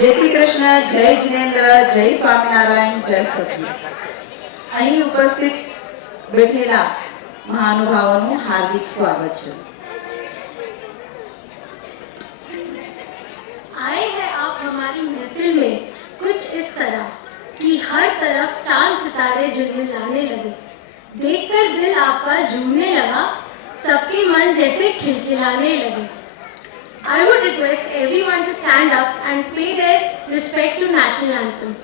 जय श्री कृष्ण, जय जिनेन्द्र, जय स्वामीनारायण, जय सतगुरु। અહીં ઉપસ્થિત બેઠેલા મહાનુભાવોનું હાર્દિક સ્વાગત છે। आए हैं आप हमारी महफिल में कुछ इस तरह कि हर तरफ चांद सितारे झिलमिलाने लगे। देखकर दिल आपका झूमने लगा, सबके मन जैसे खिलखिलाने लगे। I would request everyone to stand up and pay their respect to national anthem.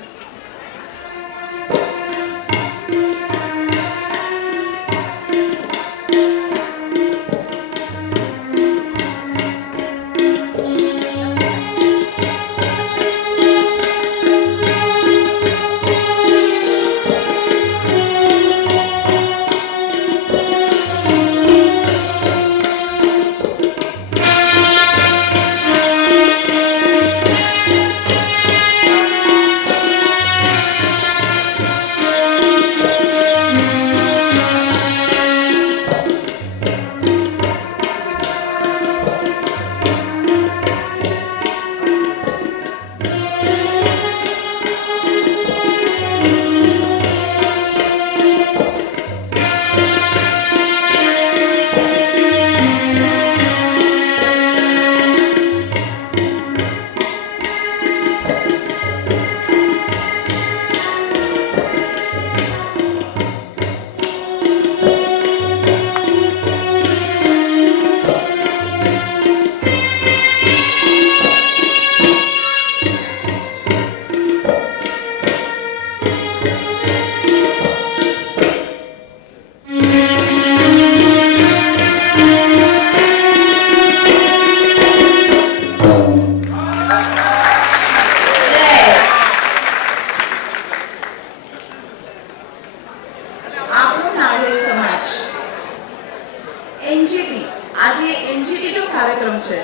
NGT आज एनजीटी नो कार्यक्रम है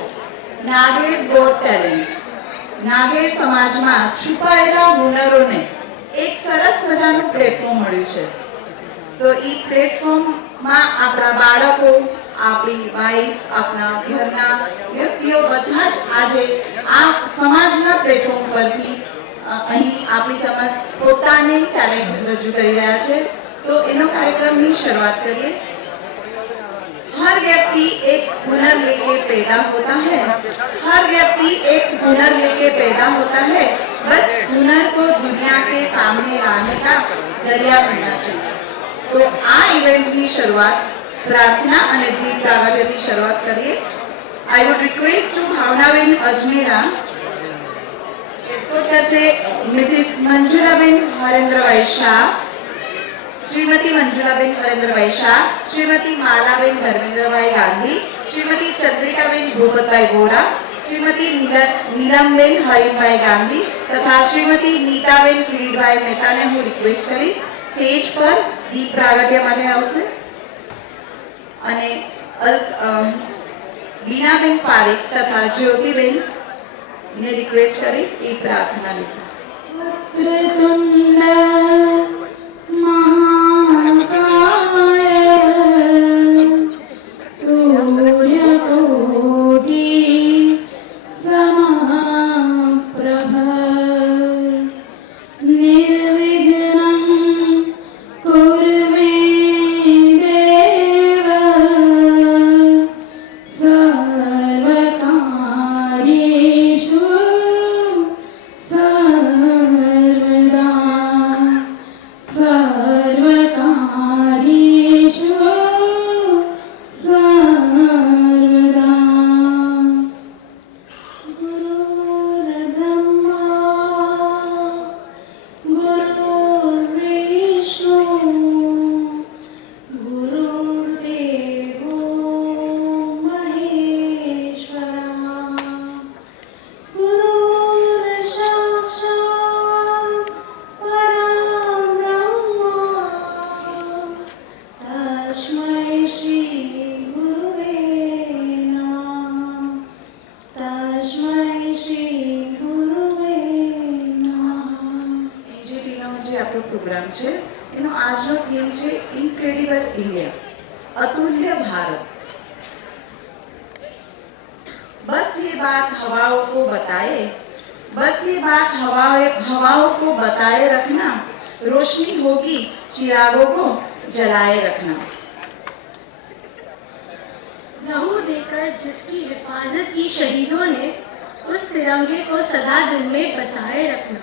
नागेर्स गॉट टेलेंट। नागेर समाज में छुपायेला हुनरों ने एक सरस मजाનું प्लेटफॉर्म મળ્યું છે। तो ई प्लेटफॉर्म में આપણા બાળકો, આપણી વાઈફ, આપણા ઘરના વ્યક્તિઓ બધા જ આજે આ સમાજના પ્લેટફોર્મ પરથી અહીં આપણી સમજ પોતાને ટેલેન્ટ રજૂ કરી રહ્યા છે। તો એનો કાર્યક્રમની શરૂઆત કરીએ। हर व्यक्ति एक हुनर लेके पैदा होता है। हर व्यक्ति एक हुनर लेके पैदा होता है। बस हुनर को दुनिया के सामने लाने का जरिया मिलना चाहिए। तो आ इवेंट की शुरुआत प्रार्थना और दीप प्रागट्य थी शुरुआत करिए। I would request to Bhavnaben Ajmera escort करसे मिसिस मंजुलाबेन हरेंद्रभाई शाह, श्रीमती मंजुलाबेन हरेंद्रभाई शाह, श्रीमती मालाबेन धर्मेंद्रभाई गांधी, श्रीमती चंद्रिकाबेन भूपतभाई बोरा, श्रीमती नीलमबेन हरीमभाई गांधी तथा श्रीमती नीताबेन किरीटभाई मेहता ने हूँ रिक्वेस्ट करीश स्टेज पर दीप प्रागट्य माटे आवशे। अने बीनाबेन पारेख तथा ज्योतिबेन ने रिक्वेस्ट करीश ई प्रार्थना विषय। प्रोग्राम है एनो आजनो थीम है इनक्रेडिबल इंडिया, अतुल्य भारत। बस ये बात हवाओं को बताए बस ये बात हवाओं को बताए रखना, रोशनी होगी चिरागों को जलाए रखना। लहू देकर जिसकी हिफाजत की शहीदों ने, उस तिरंगे को सदा दिल में बसाए रखना।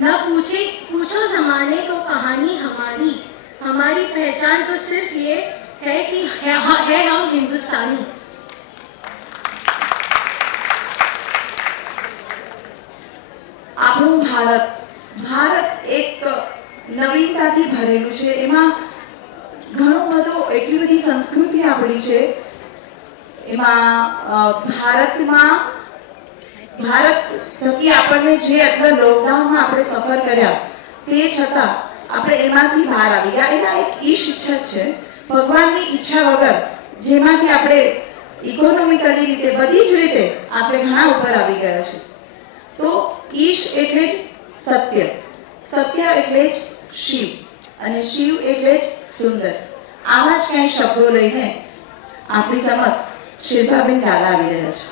न पूछो जमाने को कहानी हमारी, हमारी पहचान तो सिर्फ ये है कि है हम हिंदुस्तानी। આપણું ભારત એક નવીનતાથી ભરેલું છે। એમાં ઘણો બધો એટલી બધી સંસ્કૃતિ આપણી છે। એમાં ભારત થકી આપણને જે આટલા લોકડાઉનમાં આપણે સફર કર્યા તે છતાં આપણે એમાંથી બહાર આવી ગયા। એના એક ઈશ ઈચ્છા છે, ભગવાનની ઈચ્છા વગર જેમાંથી આપણે ઇકોનોમિકલી રીતે બધી જ રીતે આપણે ઘણા ઉપર આવી ગયા છે। તો ઈશ એટલે જ સત્ય, સત્ય એટલે જ શિવ, અને શિવ એટલે જ સુંદર। આવા જ કંઈ શબ્દો લઈને આપણી સમક્ષ શિલ્પાબેન ગાલા આવી રહ્યા છે।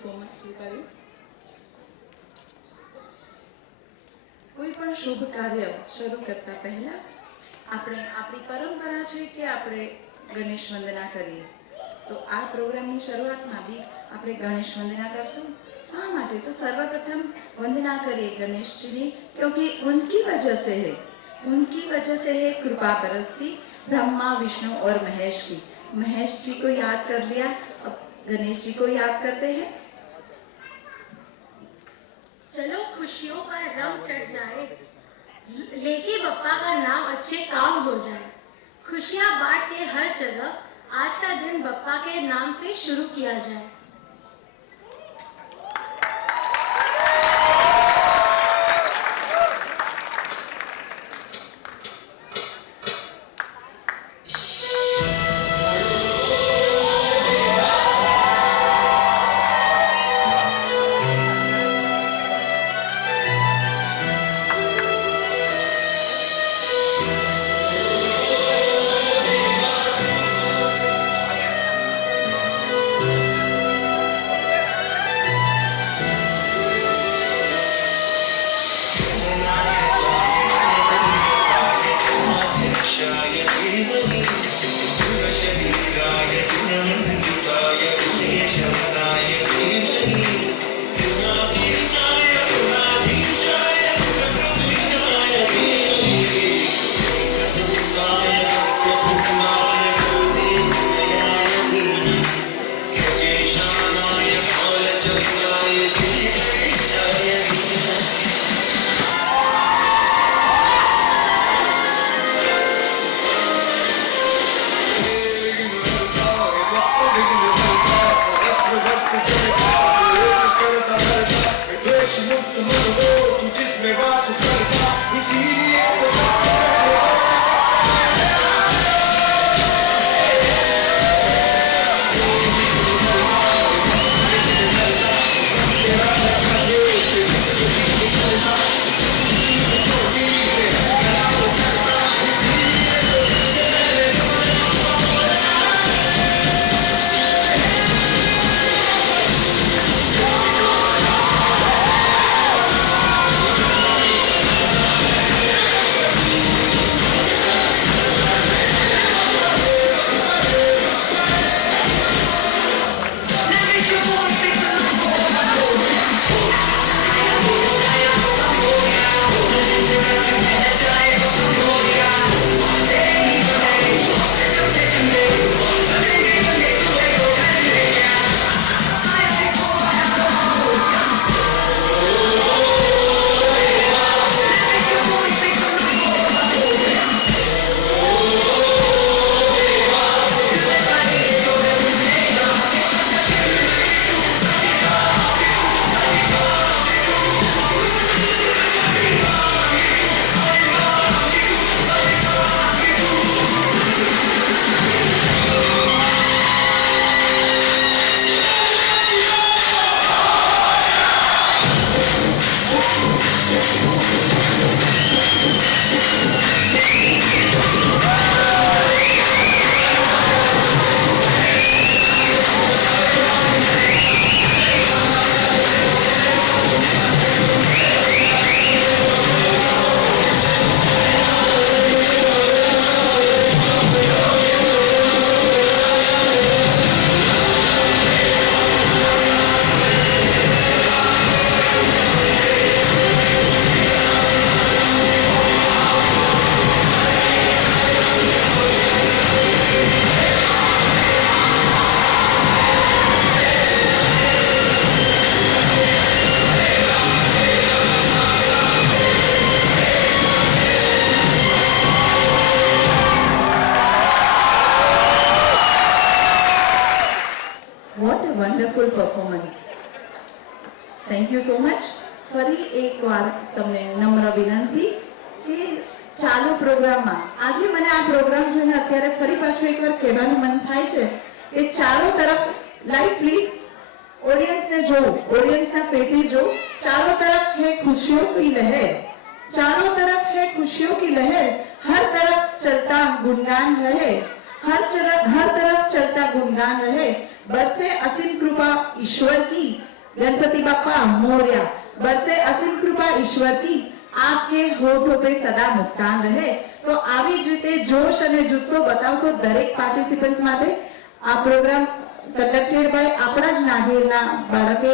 So much Shripali. કોઈ પણ શુભ કાર્ય શરૂ કરતા પહેલા આપણી પરંપરા છે કે આપણે ગણેશ વંદના કરીએ. તો આ પ્રોગ્રામની શરૂઆતમાં બી આપણે ગણેશ वंदना करसूं. शा माटे? तो सर्वप्रथम वंदना करिए गणेश जी की, क्योंकि उनकी वजह से है कृपा बरसती ब्रह्मा विष्णु और महेश की. महेश जी को याद कर लिया, अब गणेश जी को याद करते हैं. चलो खुशियों का रंग चढ़ जाए, लेके बप्पा का नाम अच्छे काम हो जाए. खुशियाँ बांट के हर जगह आज का दिन बप्पा के नाम से शुरू किया जाए. Wonderful performance. Thank you so much. ફરી એકવાર તમને નમ્ર વિનંતી કે ચાલુ પ્રોગ્રામમાં આજે મને આ પ્રોગ્રામ જોઈને અત્યારે ફરી પાછું એકવાર કહેવાનું મન થાય છે કે ચારો તરફ લાઈટ પ્લીઝ ऑडियंस ने जो ऑडियंस ना फेसेस जो चारों तरफ है खुशियों की लहर, चारों तरफ है खुशियों की लहर, हर तरफ चलता गुणगान रहे, हर तरफ चलता गुणगान रहे, बरसे असीम कृपा ईश्वर की, गणपति बप्पा मोरया। बरसे असीम कृपा ईश्वर की, आपके होठों पे सदा मुस्कान रहे। तो આવી જ રીતે જોશ અને જુસ્સો બતાવશો દરેક પાર્ટિસિપન્ટ્સ માટે। આ પ્રોગ્રામ કંડક્ટેડ બાય આપણા જ નાગેરના બાળકે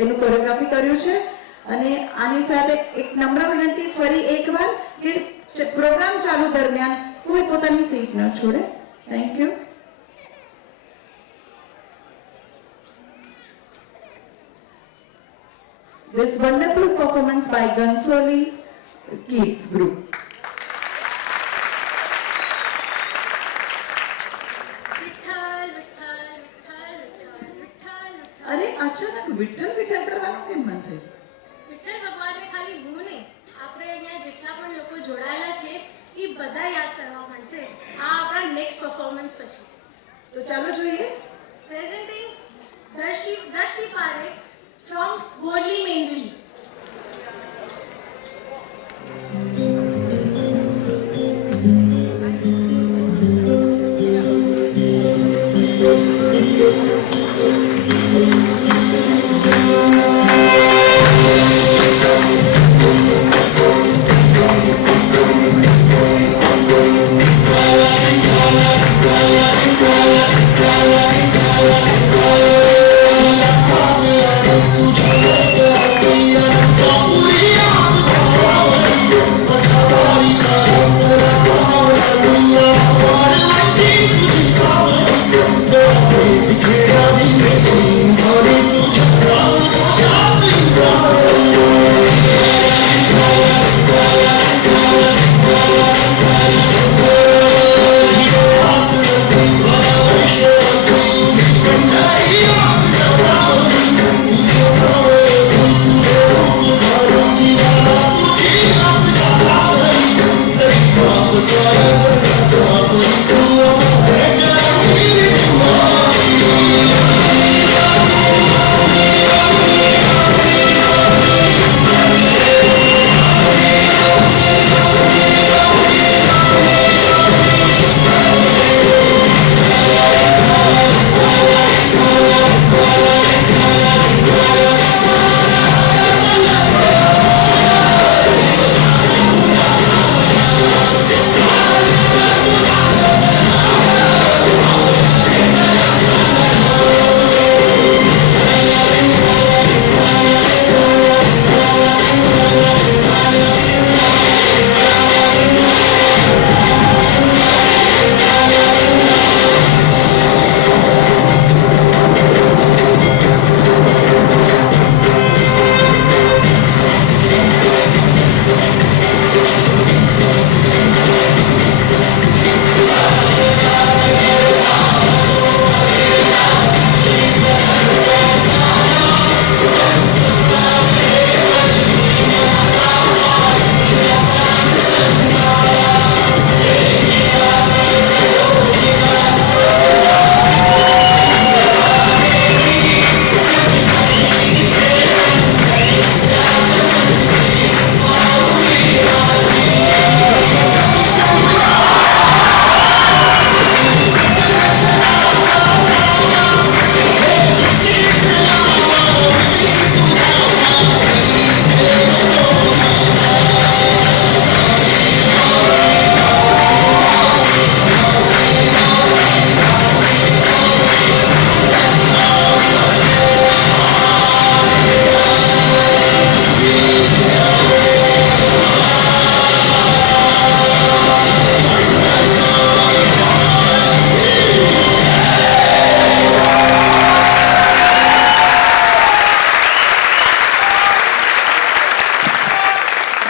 એનું કોરિયોગ્રાફી કર્યું છે। અને આની સાથે એક નમ્ર વિનંતી ફરી એકવાર કે પ્રોગ્રામ ચાલુ દરમિયાન કોઈ પોતાની સીટ ન છોડે। Thank you. This wonderful performance by Gansoli Kids Group. Vitthal विठ्ठल विठ्ठल विठ्ठल विठ्ठल विठ्ठल। अरे अचानक विठ्ठल विठ्ठल કરવાનું કેમ મન થયું? વિઠ્ઠલ ભગવાનને ખાલી હું નહીં, આપણે અહીંયા જેટલા પણ લોકો જોડાયેલા છે એ બધા યાદ કરવા મળશે આ આપણા નેક્સ્ટ પરફોર્મન્સ પછી। તો ચાલો જોઈએ। પ્રેઝન્ટિંગ દ્રષ્ટિ પારેખ from Borli Mendli।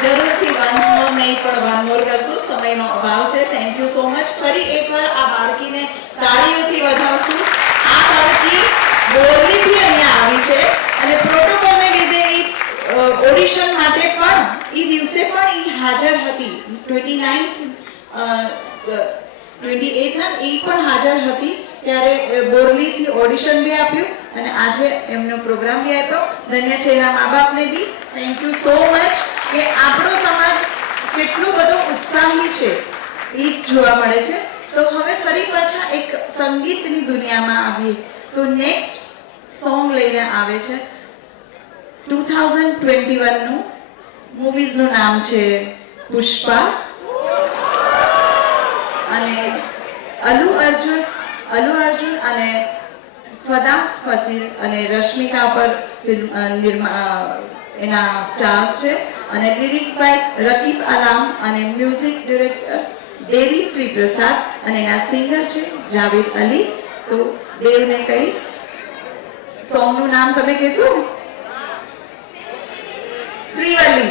જરૂરથી વન્સ મોર નહીં પણ વન મોર કરશું, સમયનો અભાવ છે। Thank you so much. ફરી એકવાર આ બાળકીને તાળીઓથી વધાવશું। આ બાળકી બોરલીથી અહીંયા આવી છે અને પ્રોટોકોલને લીધે એ ઓડિશન માટે પણ એ દિવસે પણ એ હાજર હતી। 29th 28th ના એ પણ હાજર હતી, ત્યારે બોરલીથી ઓડિશન બી આપ્યું અને આજે એમનો પ્રોગ્રામ બી આપ્યો। ધન્ય છે એના મા બાપને બી। થેન્ક યુ સો મચ કે આપણો સમાજ કેટલો બધો ઉત્સાહી છે એ જોવા મળે છે। તો હવે ફરી પાછા એક સંગીતની દુનિયામાં આવીએ। તો નેક્સ્ટ સોંગ લઈને આવે છે 2021નું મૂવીઝનું નામ છે પુષ્પા અને અલ્લુ અર્જુન અને ફદા ફસીલ અને રશ્મિકા પર ફિલ્મ એના સ્ટાર્સ છે અને લિરિક્સ બાય રકીબ આલામ અને મ્યુઝિક ડિરેક્ટર દેવી શ્રી પ્રસાદ અને એના સિંગર છે જાવેદ અલી. તો દેવને કહીશ સોંગનું નામ તમે કહેશો? શ્રીવલ્લી.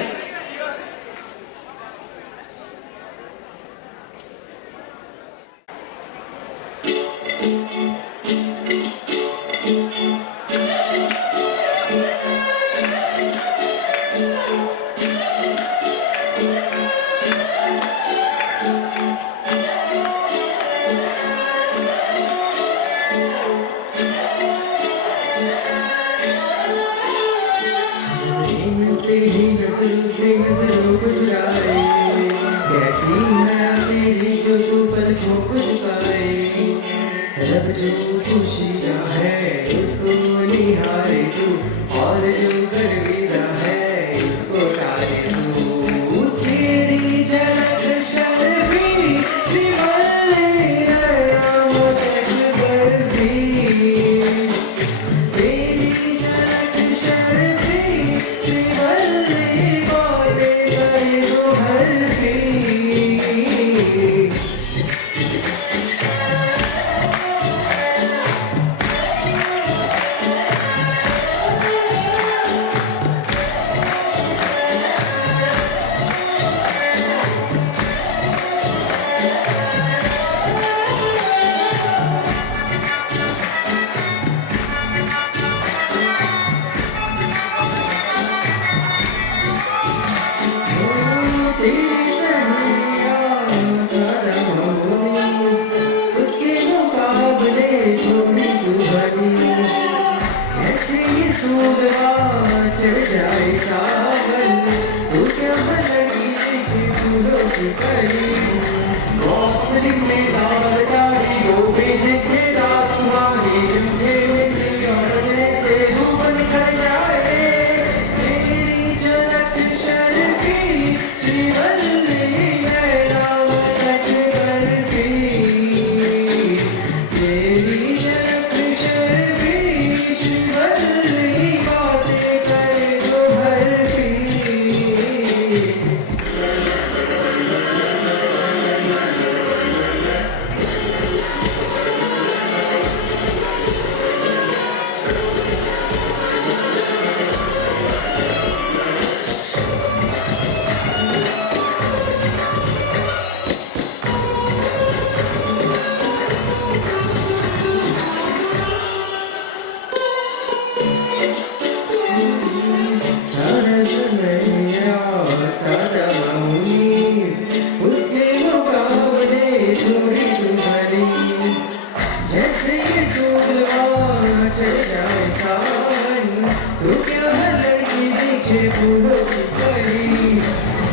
तेरी नजर से नजरों को चुराए, कैसी है तेरी जो तू पलकों को झुकाए। रब जो खुशियाँ है उसको निहारे तू, और जो गर्विदा है उसको टाले तू। तेरी झलक शर्फी शिवल्ली नयनों सच बर्फी, तेरी झलक शर्फी शिवल्ली बातें करे तो हल्की। तेरी सहेलियाँ ज़्यादा मौनी, उसके मुकाबले तो भी तू बनी। जैसे ये सूरवा चढ़ जाए सावन, तो क्या लगी देखे फूलों की कली। मौसम में लाल साड़ी वो भेजे थे राजकुमारी, झुमके बिंदी और जैसे धूप निकल जाए। तेरी झलक शर्फी शिवल्ली नैनों सच बर्फी, तेरी झलक शर्फी शिवल्ली बातें करे तो हल्की। सादा मौनी, उसके मुकाबले थोड़ी तू भली। जैसे ये सूरवा चढ़ जाए सावन, तो क्या लड़की दिखे फूलों की कली।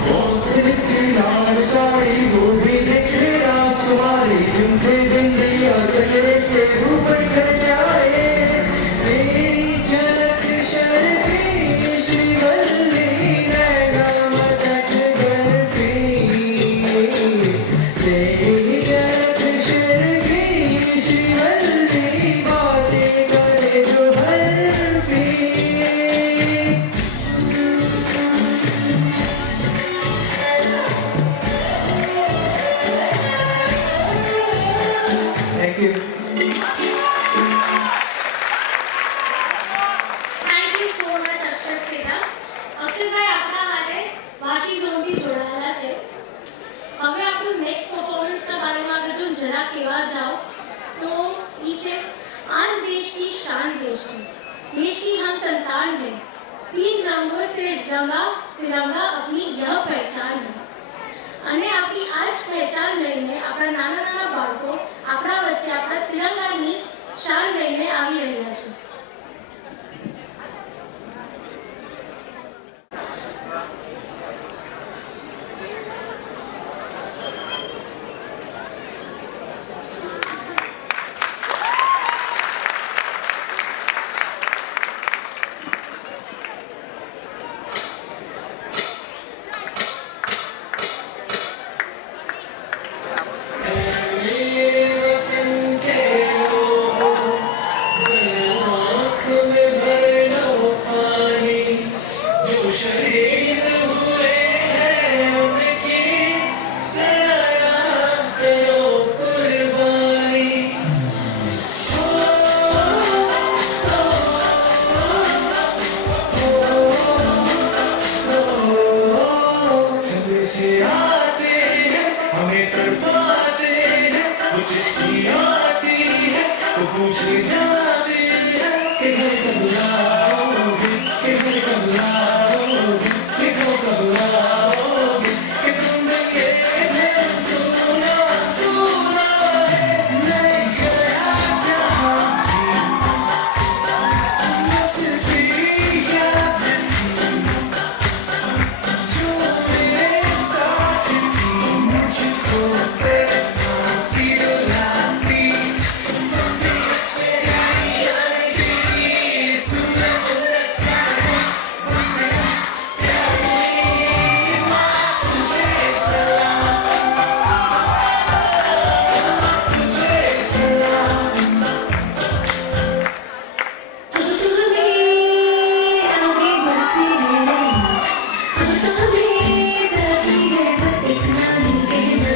मौसम की लाल साड़ी वो भी दिखे राजकुमारी, झुमके बिंदी और गजरे से धूप निकल जाए। तेरी झलक शर्फी शिवल्ली नैनों सच बर्फी, तेरी झलक शर्फी शिवल्ली बातें करे तो हल्की। Thank you. Thank you so much Akshar Kheda. Aksharbhai આપણા હાથે વાશી ઝોનથી જોડાયેલા છે. હવે આપણું નેક્સ્ટ પરફોર્મન્સના બારેમાં અગર જો જરાક કહેવા જાઓ તો એ છે आन देश की शान देश की हम संतान हैं, 3 रंगों से रंगा तिरंगा अपनी यह पहचान है. અને આપણી આ જ પહેચાન લઈને આપણા નાના નાના બાળકો આપણા વચ્ચે આપણા તિરંગાની શાન લઈને આવી રહ્યા છે. मुझे जाने है कि घर कब आओगे, कि घर कब आओगे, कि घर कब आओगे, कि तुम ये दिल सुना सुना है, मैं गया जहाँ बस तेरी याद जो मेरे साथ थी, मुझको तड़पाती रुलाती, सबसे अच्छे तेरी सूरत तुझे सलाम, तुझे सलाम। अब तो हमें आगे बढ़ते रहना, अब तो हमें साथी है बस इतना ही कहना।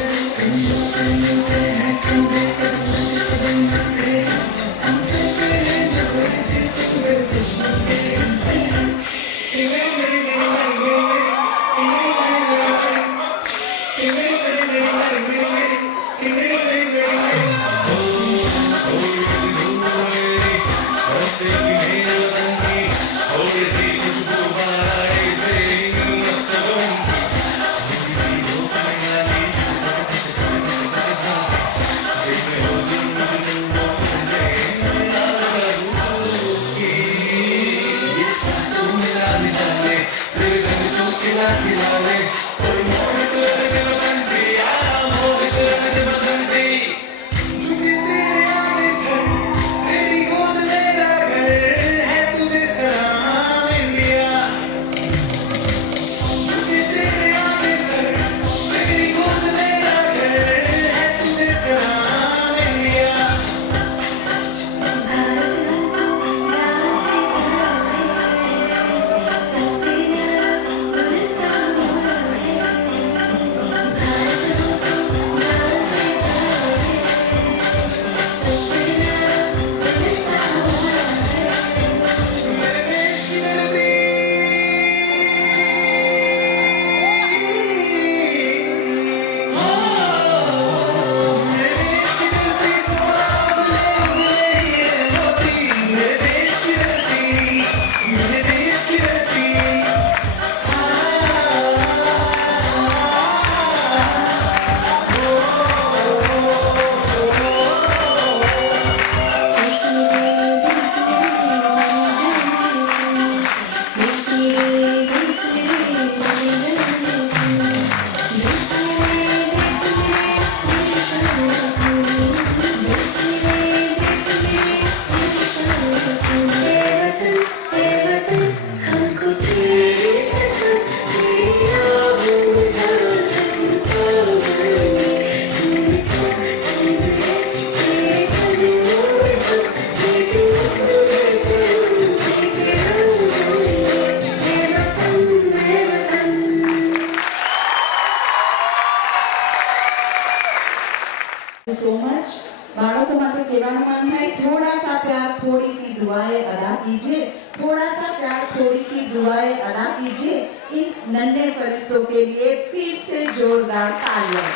so much. बाळकों માટે કહેવાનું મન થાય थोड़ा सा प्यार थोड़ी सी दुआएं अदा कीजिए, थोड़ा सा प्यार थोड़ी सी दुआएं अदा कीजिए इन नन्हे फरिश्तों के लिए फिर से जोरदार तालियां.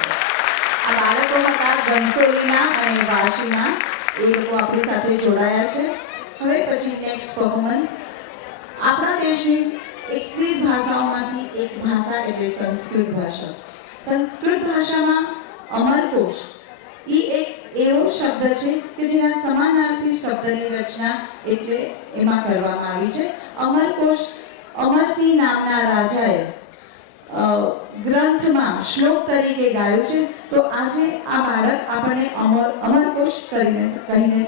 આ બાળકો હતા બંસોલીના અને વાશીના, એ લોકો આપણી સાથે જોડાયા છે. હવે પછી નેક્સ્ટ પરફોર્મન્સ. આપણા દેશની 21 ભાષાઓમાંથી એક ભાષા એટલે સંસ્કૃત ભાષા. સંસ્કૃત ભાષામાં અમરકોશ એ એક એવો શબ્દ છે કે જેના સમાનાર્થી શબ્દની રચના એટલે એમાં કરવામાં આવી છે. અમરકોશ અમરસિંહ નામના રાજાએ ગ્રંથમાં શ્લોક તરીકે ગાયું છે. તો આજે આ બાળક આપણને અમરકોશ કહીને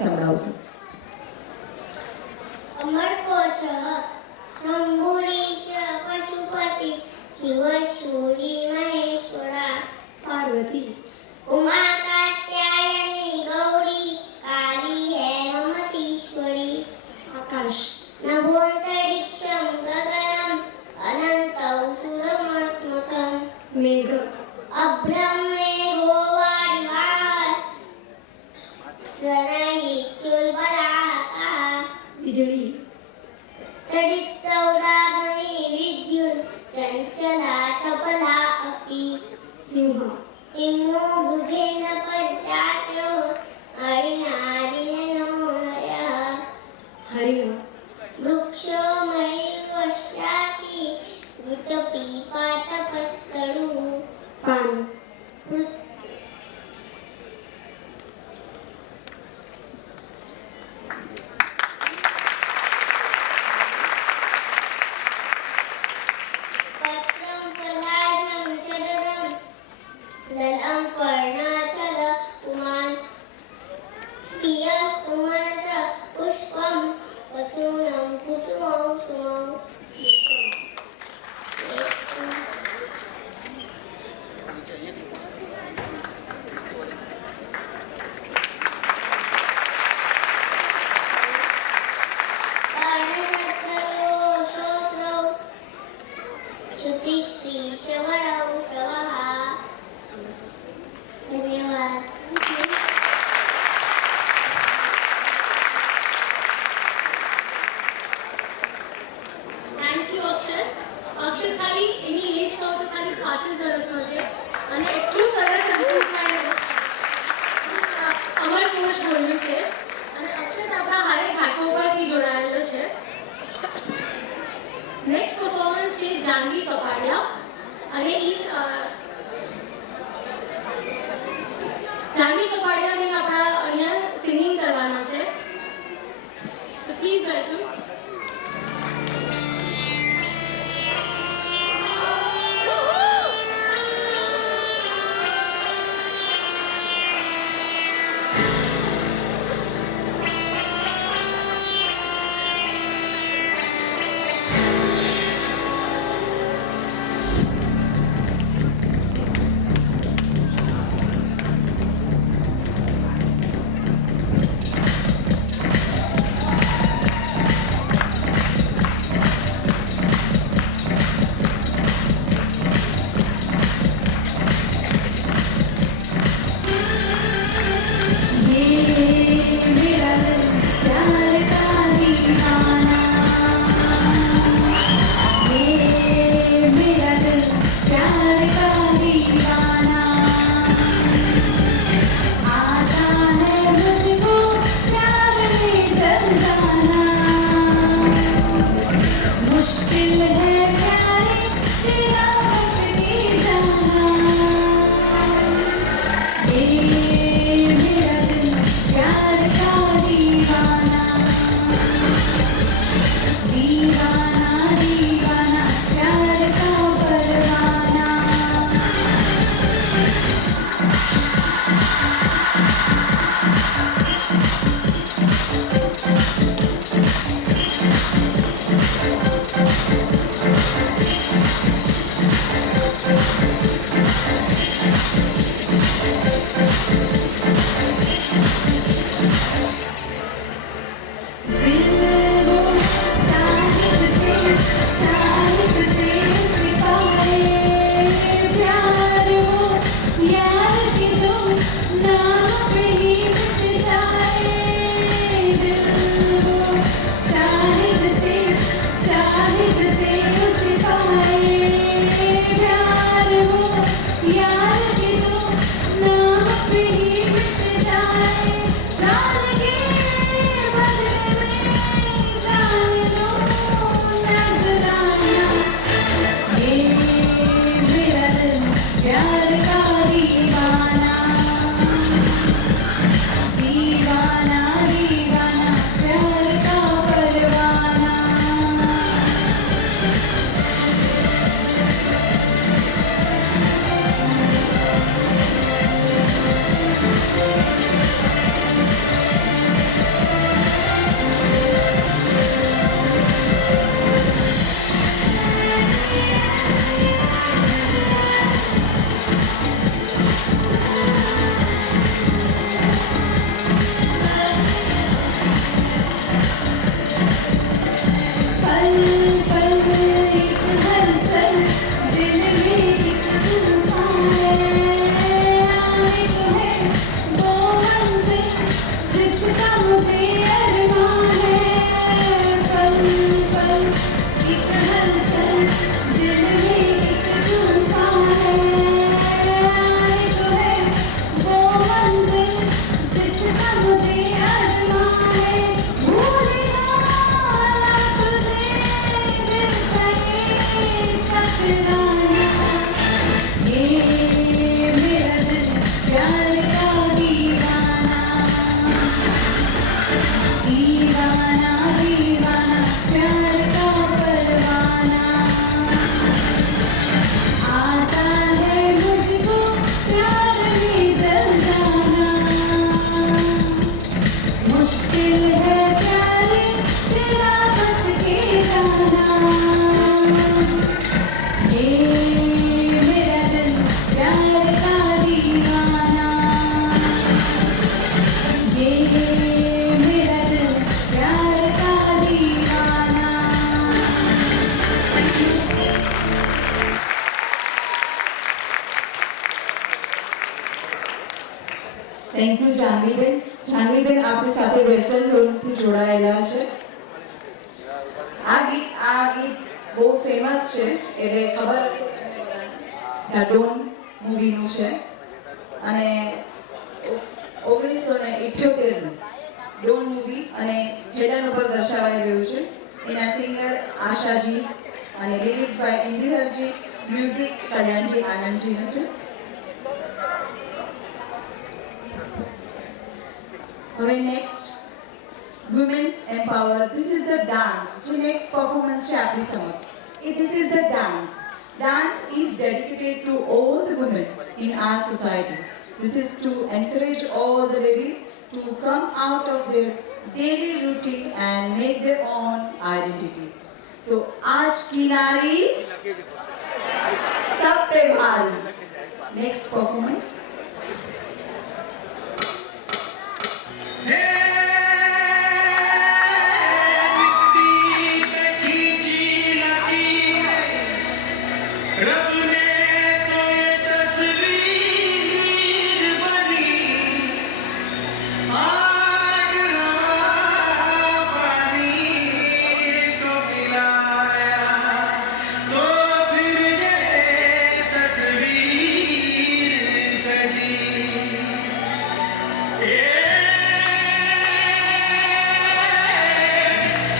સંભળાવશે. अमरकोशः शम्भुरीश पशुपति शिव शूरी महेश्वरा पार्वती उमा कात्यायनी गौरी काली है ममतीश्वरी आकाश नभोन्तरिक्षं गगनम् अनन्तौ सुरमत्मकम् मेघ अभ्रमे गोवाणिवास सनयित्युल्बलाका बिजली तडित्सौदामणि विद्युत् चञ्चला चपला अपि सिंह सिंहो मृगेण पञ्चाच अणिनादिनो सुमनस पुष्पं वसूनं कुसुमं सुमं कर्णशत्रयो श्रोत्रौ श्रुतिश्री श्रवणौ श्रवः धन्यवाद થેન્ક યુ અક્ષર. અક્ષર ખાલી એની એજ કહું તો ખાલી 5 જ વર્ષનો છે અને એટલું સરસ સંસ્કૃતમાં અમર પુરુષ બોલ્યું છે અને અક્ષર આપણા હારે ઘાટો પરથી જોડાયેલો છે. નેક્સ્ટ પરફોર્મન્સ છે જાનવી કપાડિયા અને જાનવી કપાડિયા બેન આપણા અહીંયા સિંગિંગ કરવાના છે, તો પ્લીઝ વેલકમ. मुश्किल है प्यारे तेरा बच के जाना ये मेरा दिल प्यार का दीवाना ये मेरा दिल प्यार का दीवाना થેન્ક યુ જાનવીબેન. જાનવીબેન આપણી સાથે વેસ્ટર્ન ઝોનથી જોડાયેલા છે. આ ગીત બહુ ફેમસ છે, એટલે ખબર હશે તમને બધાને. આ ડોન મૂવીનું છે અને 1978નું ડોન મૂવી અને હેડન ઉપર દર્શાવાઈ ગયું છે. એના સિંગર આશાજી અને લિરિક્સ બાય ઇન્દિરજી, મ્યુઝિક કલ્યાણજી આનંદજીનું છે. હવે next women's empower. This is the dance. જે next performance છે આપણી સમક્ષ. This is the dance. Dance is dedicated to all the women in our society. This is to encourage all the ladies to come out of their daily routine and make their own identity. So आज की नारी सब पे भारी. Next performance. रब ने तो ये तस्वीर बनी आग हवा पानी को मिलाया तो फिर ये तस्वीर सजी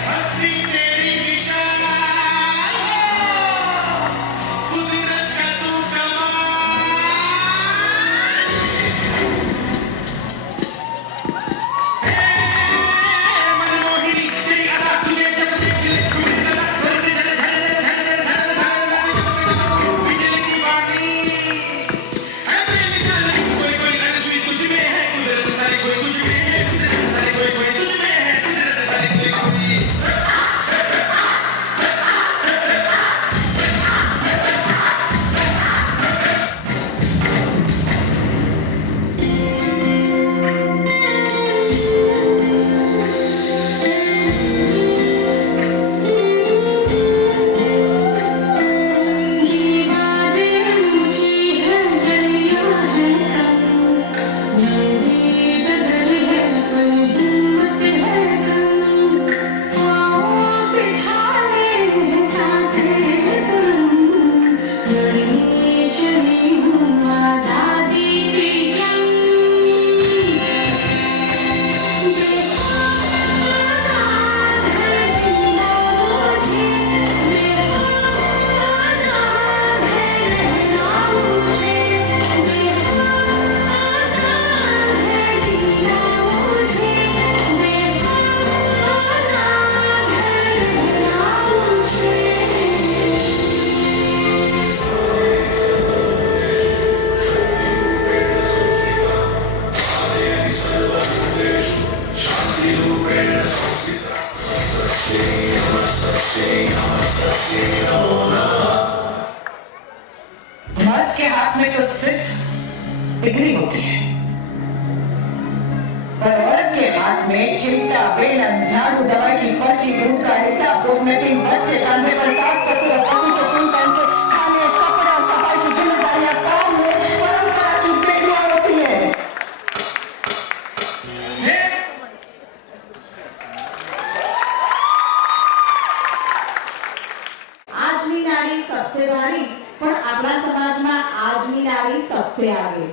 हस्ती तेरी निशान कुदरत का तू कमाल मनमोहिनी तेरी अदा तुझे जब देखी तुझे लगा बरसे झल झल झल झल बिजली की बानी अरे मिसाल कोई कोई नजर तुझ में है कुदरत सारी कोई तुझ में है कुदरत सारी कोई कोई तुझ में है कुदरत सारी कोई कोई दीवारें ऊंची हैं गलियां हैं कम लंबी डगर है पर हिम्मत है संग पाँव बिठा ले सांसें बुलंद लड़ने चली हूँ आजादी की जंग देखो आजाद है जिंदा मुझे देखो आजाद है रहना मुझे देखो आजाद है जीना मुझे देखो आजाद है रहना मुझे मर्द के हाथ में तो सिर्फ डिग्री होती है, पर औरत के हाथ में चिमटा, बेलन, झाड़ू, दवाई की पर्ची, दूध का हिसाब, कॉस्मेटिक, बच्चे, कंधे पर सास, ससुर, पति के पिन पहन के खाने, कपड़ा, सफाई की जिम्मेदारियां काम में परंपरा की बेड़ियां होती है. આજની નારી सबसे भारी પણ આપણા સમાજમાં આજની નારી सबसे आगे.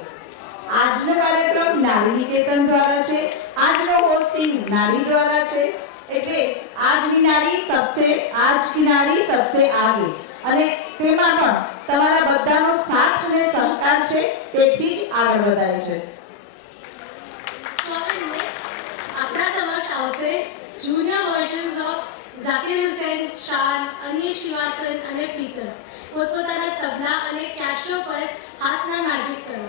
આજનો કાર્યક્રમ નારી નિકેતન દ્વારા છે. આજનો હોસ્ટિંગ નારી દ્વારા છે. એટલે આજની નારી सबसे आगे અને તેમાં પણ તમારા બધાનો સાથ અને સહકાર છે, તેથી જ આગળ વધાય છે. So next, આપણા સમક્ષ આવશે junior versions of Zakir Hussain, Shaan, Anil શિવાસન અને પ્રીતમ. પોતપોતાના તબલા અને કેશો પર હાથના મેજિક કરો.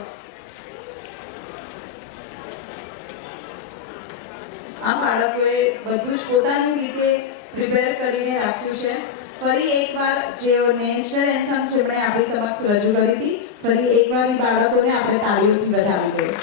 આમ બાળકોએ બધું જ પોતાની રીતે પ્રિપેર કરીને રાખ્યું છે. ફરી એકવાર જેઓ નેશનલ એન્થમ જેમણે આપણી સમક્ષ રજૂ કરી હતી, ફરી એકવાર એ બાળકોને આપણે તાળીઓથી વધાવી દઈએ.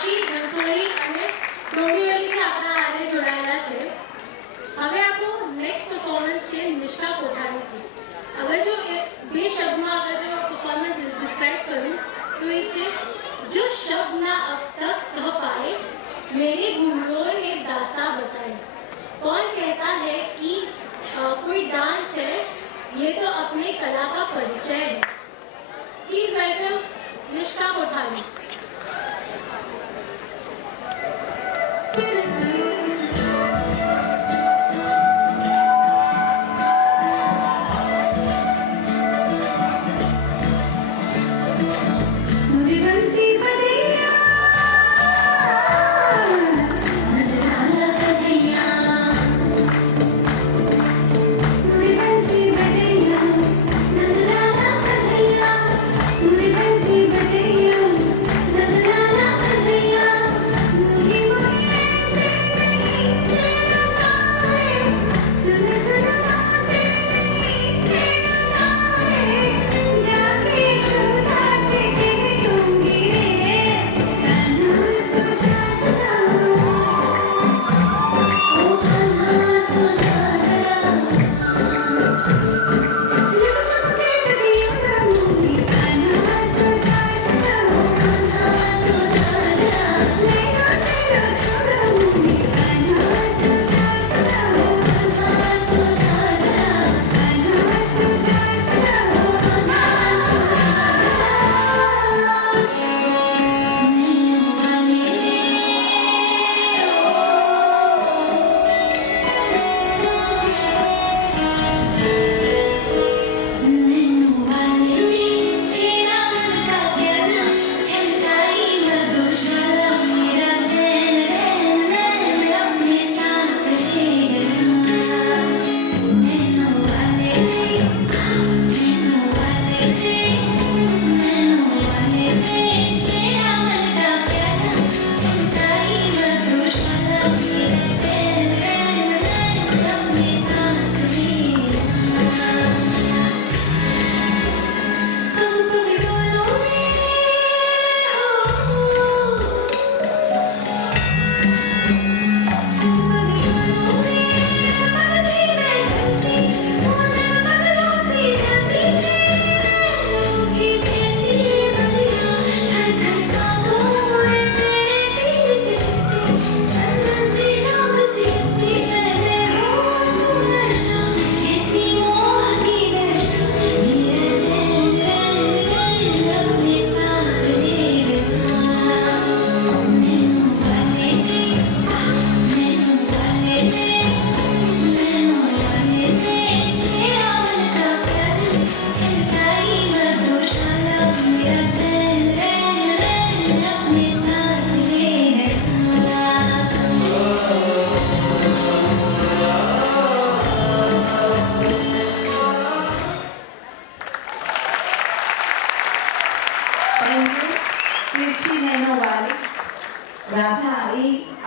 વાશી ધનસોડી અને ડોંબીવલીથી આપણા હારે જોડાયેલા છે. હવે આપણું નેક્સ્ટ પરફોર્મન્સ છે નિષ્ઠા કોઠારીથી. અગર જો એ બે શબ્દમાં અગર જો પરફॉर्मेंस डिस्क्राइब करूं तो ये है जो शब्द ना अब तक कह पाए मेरे घुंघरूओं ने दास्तां बताए. कौन कहता है कि कोई डांस है, ये तो अपने कला का परिचय है. प्लीज वेलकम निष्ठा कोठारी.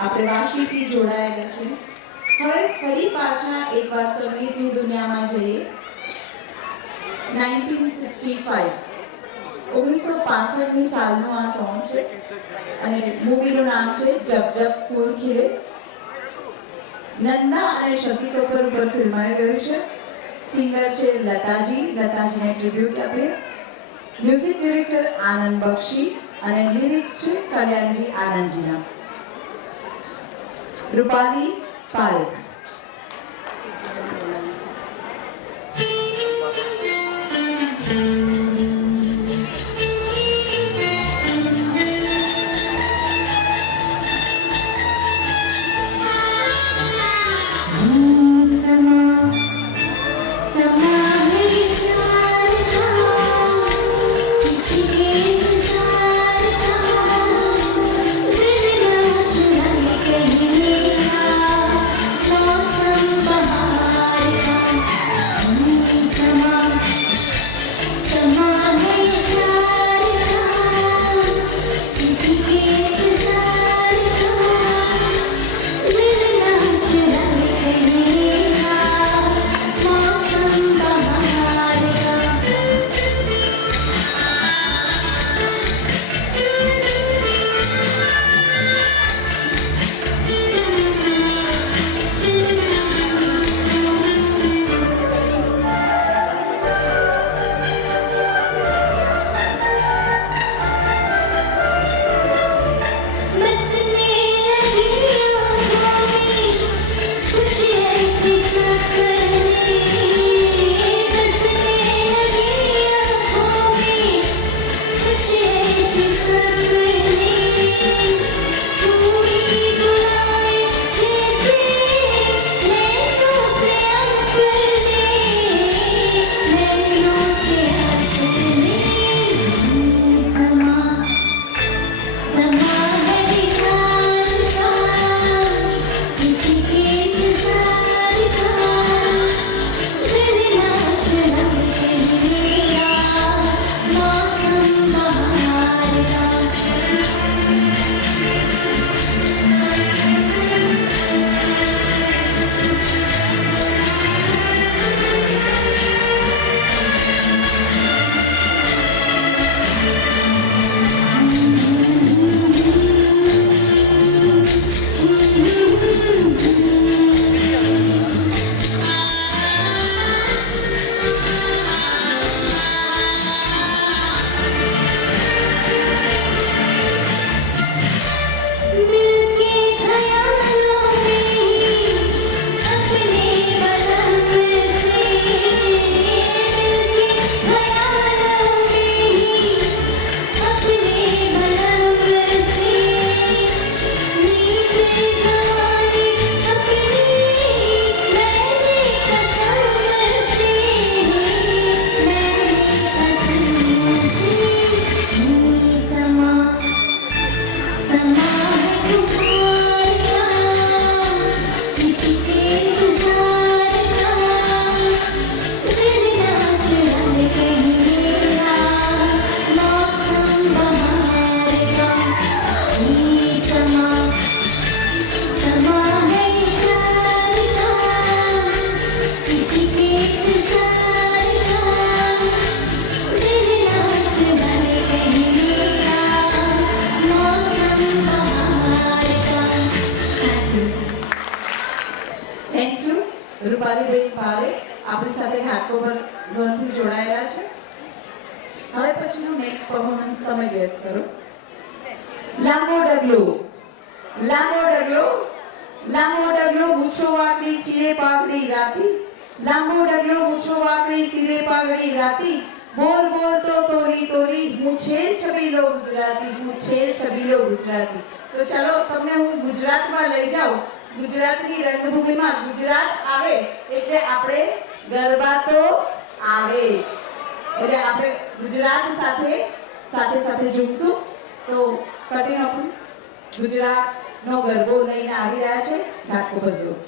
આપણે વાશીથી જોડાયેલા છે. હવે ફરી પાછા એકવાર સંગીતની દુનિયામાં જઈએ. 1965ની સાલનું આ સોંગ છે અને મૂવીનું નામ છે જબ જબ ફૂલ ખીલે. નંદા અને શશી કપૂર ઉપર ફિલ્માઈ ગયું છે. સિંગર છે લતાજીને ટ્રિબ્યુટ આપીએ. મ્યુઝિક ડિરેક્ટર આનંદ બક્ષી અને લિરિક્સ છે કલ્યાણજી આનંદજીના. રૂપાલી પારેખ. Thank you. मिलके ख्यालों में ही अपने बदन से मिलके ख्यालों में ही अपने बदन से नींद गवाई अपनी मैंने कसम से समा समा है तुम्हार का किसी के इंतजार का दिल ना चुराए कहीं मेरा मौसम बहार का ये समा समा है प्यार का किसी के इंतजार का दिल ना चुराए कहीं मेरा मौसम बहार का થેન્ક યુ રૂપાલીબેન પારેખ આપણી સાથે ઘાટકોપર ઝોનથી જોડાયેલા છે. હવે પછીનું નેક્સ્ટ પરફોર્મન્સ તમે ગેસ કરો. લાંબો ડગલો લાંબો ડગલો લાંબો ડગલો મૂછો વાકડી સિરે પાઘડી રાતી લાંબો ડગલો મૂછો વાકડી સિરે પાઘડી રાતી બોલ બોલ તો તોરી તોરી હું છેલ છબીલો ગુજરાતી હું છેલ છબીલો ગુજરાતી. તો ચાલો તમને હું ગુજરાતમાં લઈ જાઉં. ગુજરાતની રંગભૂમિમાં ગુજરાત આવે એટલે આપણે ગરબા તો આવે જ. એટલે આપણે ગુજરાત સાથે સાથે સાથે ઝૂમશું. તો કટીનો પણ ગુજરાતનો ગરબો લઈને આવી રહ્યા છે ઘાટકોપર ઝોન.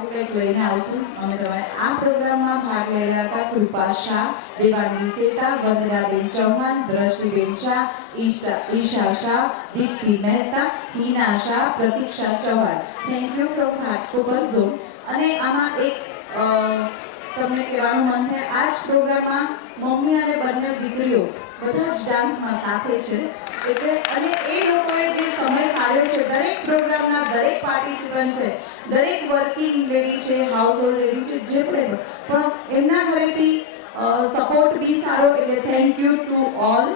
નવું કંઈક લઈને આવશું અમે તમારે આ પ્રોગ્રામમાં ભાગ લઈ રહ્યા હતા Krupa Shah, Devangi Seta, Vandanaben Chauhan, Drashtiben Shah, Isha Shah, Dipti Mehta, Hina Shah, Pratiksha Chauhan. Thank you from Ghatkopar zone. અને આમાં એક તમને કહેવાનું મન થાય, આ જ પ્રોગ્રામમાં મમ્મી અને બંને દીકરીઓ બધા જ ડાન્સમાં સાથે છે. એટલે અને એ લોકોએ જે સમય કાઢ્યો છે, દરેક પ્રોગ્રામના દરેક પાર્ટિસિપન્ટ છે, દરેક વર્કિંગ લેડી છે, હાઉસ હોલ્ડ લેડી છે, જે પણ એમના ઘરેથી સપોર્ટ બી સારો. એટલે થેન્ક યુ ટુ ઓલ.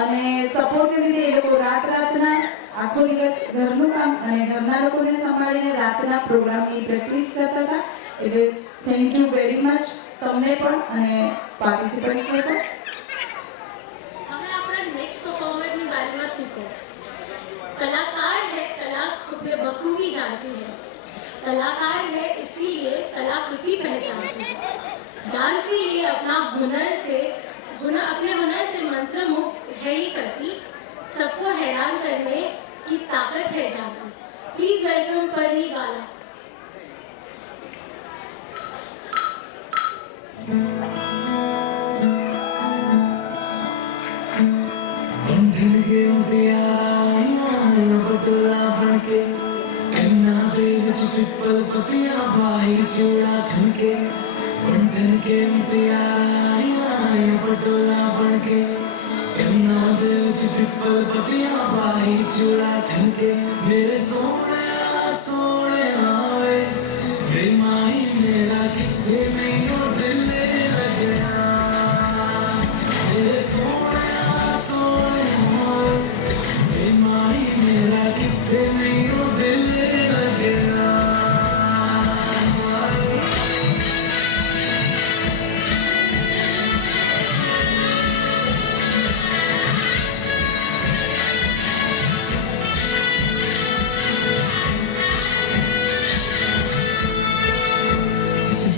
અને સપોર્ટને લીધે એ લોકો રાતના આખો દિવસ ઘરનું કામ અને ઘરના લોકોને સંભાળીને રાતના પ્રોગ્રામની પ્રેક્ટિસ કરતા હતા. એટલે થેન્ક યુ વેરી મચ તમને પણ અને પાર્ટિસિપન્ટ્સને પણ. हमें अपना नेक्स्ट परफॉर्मर के बारे में सीखो. कलाकार है, कला बखूबी जानती है. कलाकार है इसीलिए कलाकृति पहचानती है. डांस के लिए अपने हुनर से मंत्रमुग्ध है ही करती. सबको हैरान करने की ताकत है जानती. प्लीज वेलकम परमी गाला. बंधन के मुटियारा बटोला बनके कन्ना दे विच पिपल पतिया भाई चूड़ा खनके. बंधन के मुटियारा बटोला बनके कन्ना दे विच पिपल पतिया भाई चूड़ा खनके. मेरे सोने वे बेमाई मेरा किथे नहीं हो दिल लग गया. मेरे सोने बेमाई मेरा किथे नहीं हो दिल लग गया.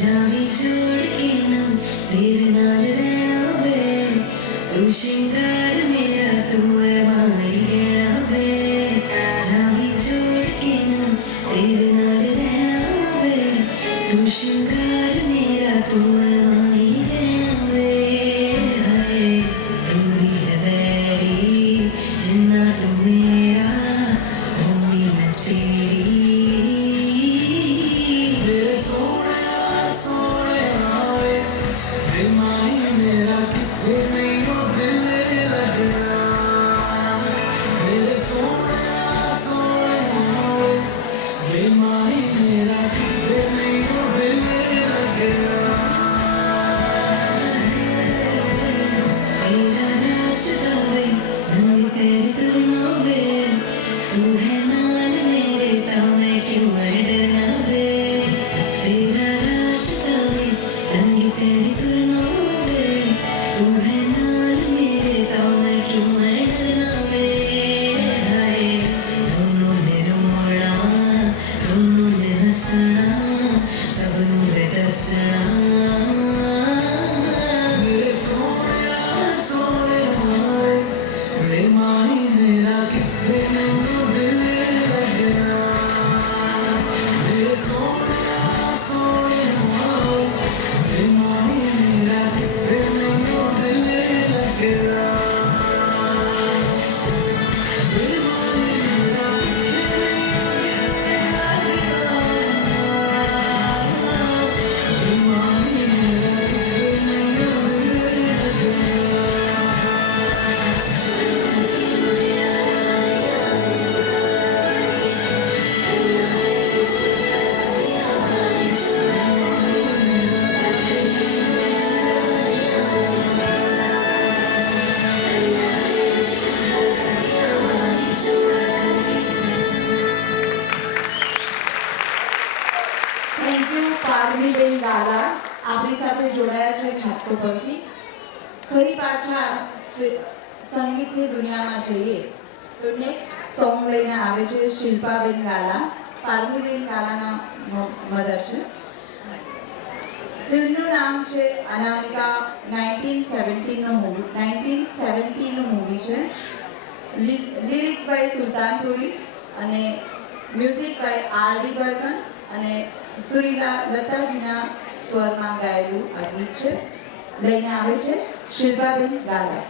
जावी जोड़ के ना तेरे नाल रहना वे. तू श्रृंगार मेरा तू है माई गहना वे. जावी जोड़ के ना तेरे नाल रहना वे. तू श्रृंगार मेरा तू है माई गहना वे. हाय दूरी है वैरी जिन्ना तू मेरा होंगी मैं तेरी. मेरे सोने वे बेमाई मेरा किथे नहीं हो दिल लग गया. मेरे सोने वे बेमाई मेरा किथे नहीं हो दिल लग गया. तेरा रास्ता वे नवी पैर तुरना वे. तू है नाल मेरे ता मैं क्यों है डरना वे. तेरा रास्ता वे नवी पैर तुरना वे. तू है नाल मेरे ता मैं क्यों है डरना वे. हाय दोनों ने रोना दोनों ने हंसना सब नूरे दसना. मेरे सोने वे बेमाई मेरा किथे नहीं हो दिल लग गया. मेरे सोने वे बेमाई मेरा किथे नहीं हो दिल लग गया. बेमाई मेरा किथे नहीं हो दिल लग गया. बेमाई मेरा किथे नहीं हो दिल लग गया. થેન્ક યુ પાર્વતીબેન ગાલા આપણી સાથે જોડાયા છે ઘાટકોપરથી. ફરી પાછા સંગીતની દુનિયામાં જઈએ તો નેક્સ્ટ સોંગ લઈને આવે છે શિલ્પાબેન ગાલા. પાર્વતીબેન ગાલાના મધર છે. ફિલ્મનું નામ છે અનામિકા. 1970નું મૂવી છે. લિરિક્સ બાય સુલતાનપુરી અને music by R D Burman અને સુરીલા લતાજીના સ્વરમાં ગાયેલું આ ગીત છે. લઈને આવે છે શિલ્પાબેન ગાલા.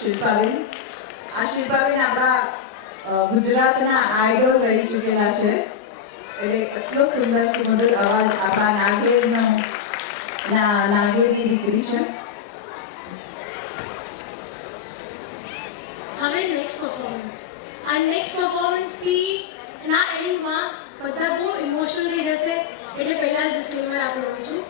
શિલ્પાબેન. આ શિલ્પાબેન આપણા ગુજરાતના આઈડોલ રહી ચૂકેલા છે. એટલે એટલો સુંદર સુમધુર અવાજ આપણા નાગેરની દીકરી છે. હવે નેક્સ્ટ પરફોર્મન્સ. આ નેક્સ્ટ પરફોર્મન્સથી ના એન્ડમાં બધા બહુ ઇમોશનલ થઈ જશે, એટલે પહેલાં જ ડિસ્ક્લેમર આપી દઉં છું.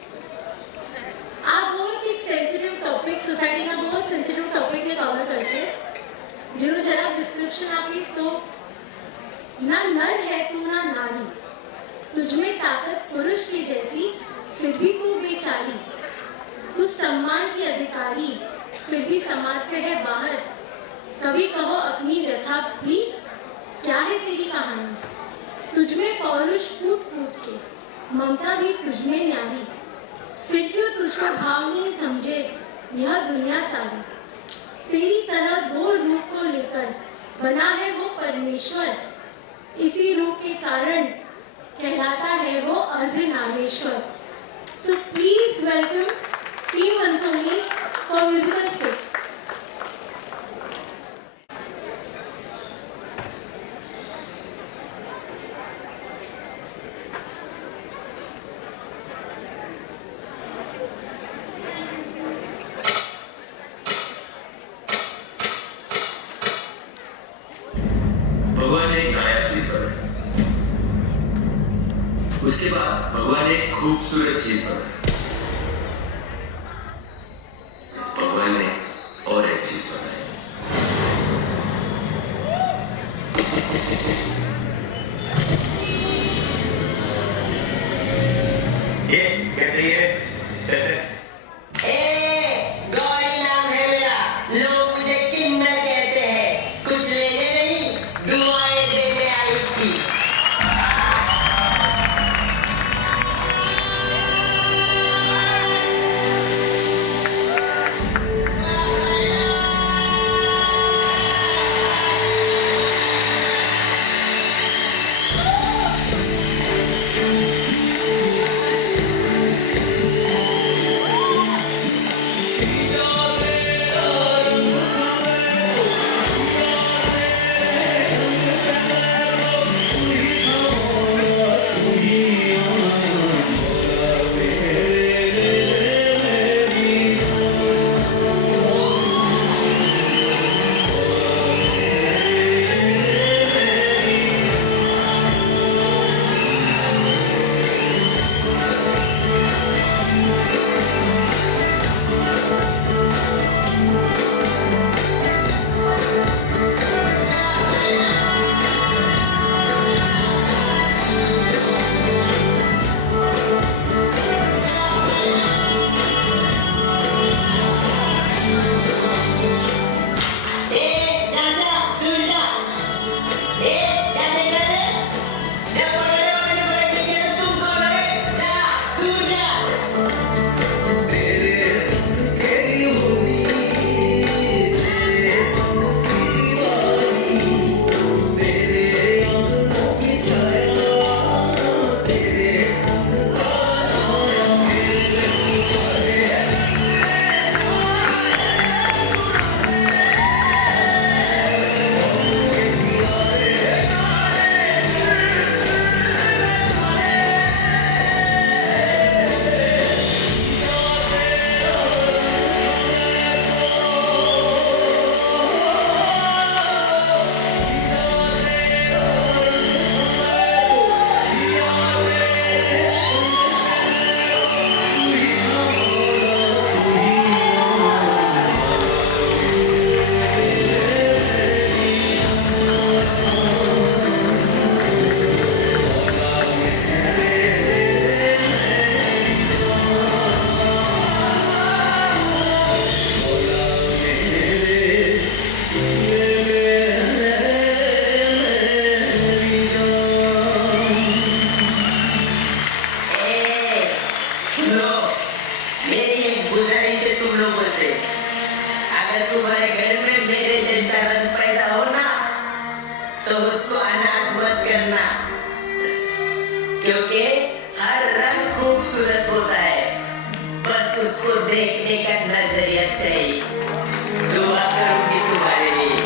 આ બહુ જ એક સેન્સિટિવ ટોપિક, સોસાયટીના બહુ જ સેન્સિટિવ ટોપિકને કવર કરશે, જેનું જરાક ડિસ્ક્રિપ્શન આપીશ તો ना नर है तू ना नारी, तुझ में ताकत पुरुष की जैसी फिर भी तू बेचारी, तू सम्मान की अधिकारी फिर भी समाज से है बाहर, कभी कहो अपनी व्यथा भी क्या है तेरी कहानी, तुझ में पौरुष कूट कूट के ममता भी तुझ में न्यारी, फिर क्यों तुझको भावहीन समझे यह दुनिया सारी, तेरी तरह दो रूप को लेकर बना है वो परमेश्वर, इसी रूप के कारण कहलाता है वो Ardhanarishvara. So please welcome Team Mansoni for musical skit. उसके बाद भगवान ने एक खूबसूरत चीज बनाई। भगवान ने और एक चीज बनाई। ये कैसे ये चल गौरी नाम है मेरा, लोग मुझे किन्नर कहते हैं। कुछ लेने नहीं, दुआएं देने आई थी। मेरी एक गुजारिश है तुम लोगों से, अगर तुम्हारे घर में मेरे जैसा रंग पैदा हो ना, तो उसको अनाथ मत करना, क्योंकि हर रंग खूबसूरत होता है, बस उसको देखने का नजरिया चाहिए। दुआ करूंगी तुम्हारे लिए।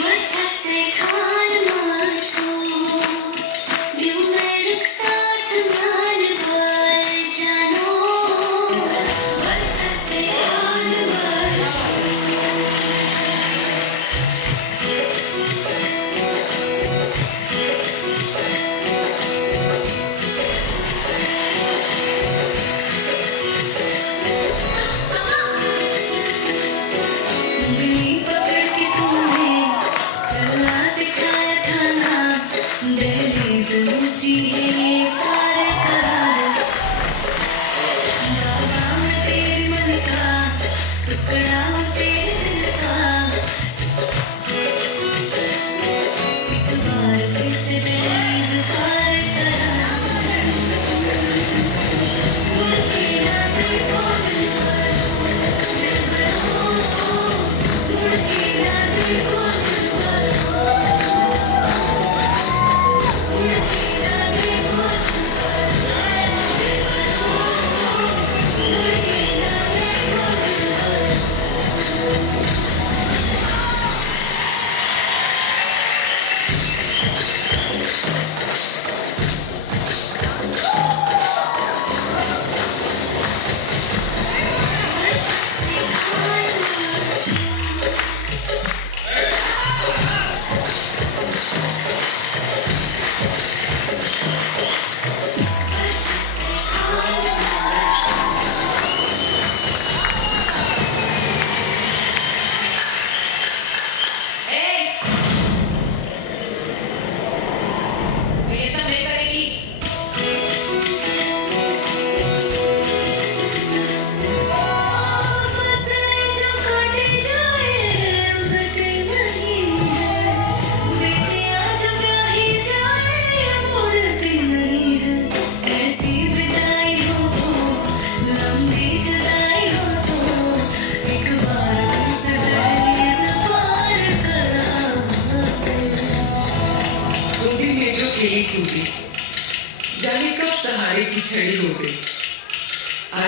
वजह से खान मार छो दिल में रुक साथ मान भर जानो वजह से खान मार उंगली पकड़ के तूने चलना सिखाया था ना, दहलीज ऊंची है ये पार करा बाबा मैं तेरे मन का टुकड़ा हूँ तेरे दिल का, एक बार फिर से दहलीज पार करा मुड़ के ना देखो दिल भरो मुड़ के ना देखो दिल भरो मुड़ के ना देखो दिल भरो मुड़ के ना देखो दिल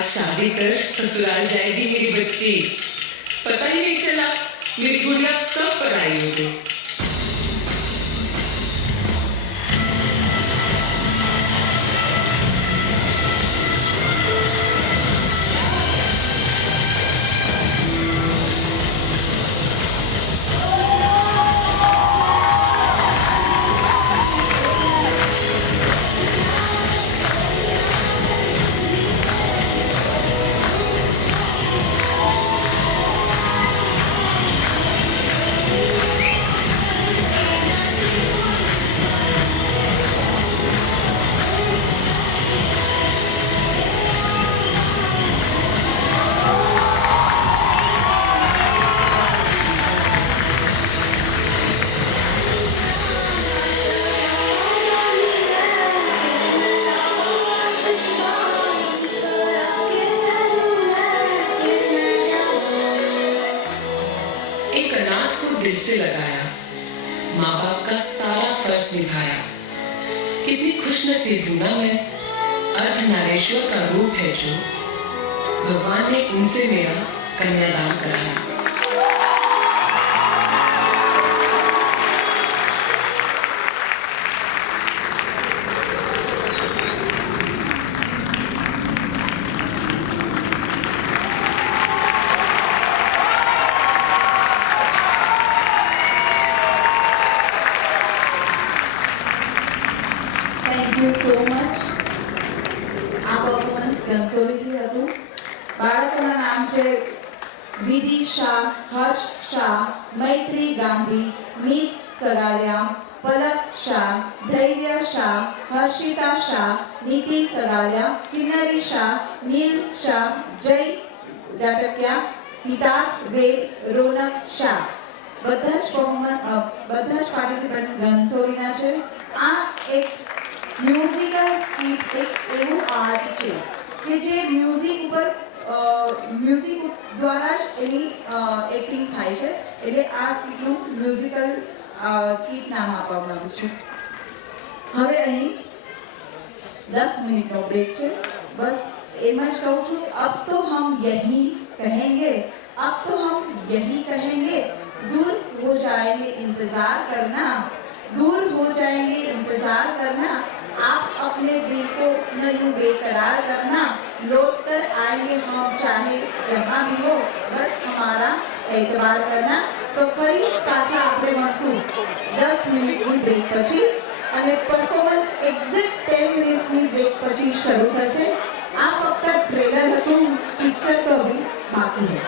आज शादी कर ससुराल जाएगी मेरी बच्ची। पता ही नहीं चला मेरी गुड़िया कब पढ़ाई हो गई। एक अनाथ को दिल से लगाया, माँ बाप का सारा फर्ज निभाया। कितनी खुशनसीब हूं ना मैं, अर्धनारीश्वर का रूप है जो, भगवान ने उनसे मेरा कन्यादान कराया। Thank you so much. આ પરફોર્મન્સ ઘનસોલીથી હતું. બાળકોના નામ છે વિધિ શાહ, હર્ષ શાહ, મૈત્રી ગાંધી, મીત સગાલિયા, પલક શાહ, ધૈર્ય શાહ, હર્ષિતા શાહ, નીતિ સગાલિયા, કિન્નરી શાહ, નીલ શાહ, જય જાટકિયા, હિતાર્થ વેદ, રોનક શાહ. બધા જ પાર્ટિસિપન્ટ્સ ઘનસોલીના છે. આ એક મ્યુઝિકલ સ્કીટ એક એવું આર્ટ છે કે જે મ્યુઝિક દ્વારા જ એની એક્ટિંગ થાય છે. એટલે આ સ્કીટનું મ્યુઝિકલ સ્કીટ નામ આપવામાં આવ્યું છે. હવે અહીં 10 મિનિટનો બ્રેક છે. બસ એમ જ કહું છું કે અબ તો હમ યહી કહેંગે, अब तो हम यही कहेंगे, दूर हो जाएंगे इंतजार करना, दूर हो जाएंगे इंतजार करना, आप अपने दिल को न यूं बेकरार करना, लौट कर आएंगे हम चाहे जहाँ भी हो, बस हमारा एतबार करना. तो ફરી પાછા આપણે મળશું 10 મિનિટની બ્રેક પછી અને પરફોર્મન્સ એક્ઝેક્ટ 10 મિનિટ્સની બ્રેક પછી શરૂ થશે. આ ફક્ત ટ્રેલર હતું, પિક્ચર તો હવે બાકી છે.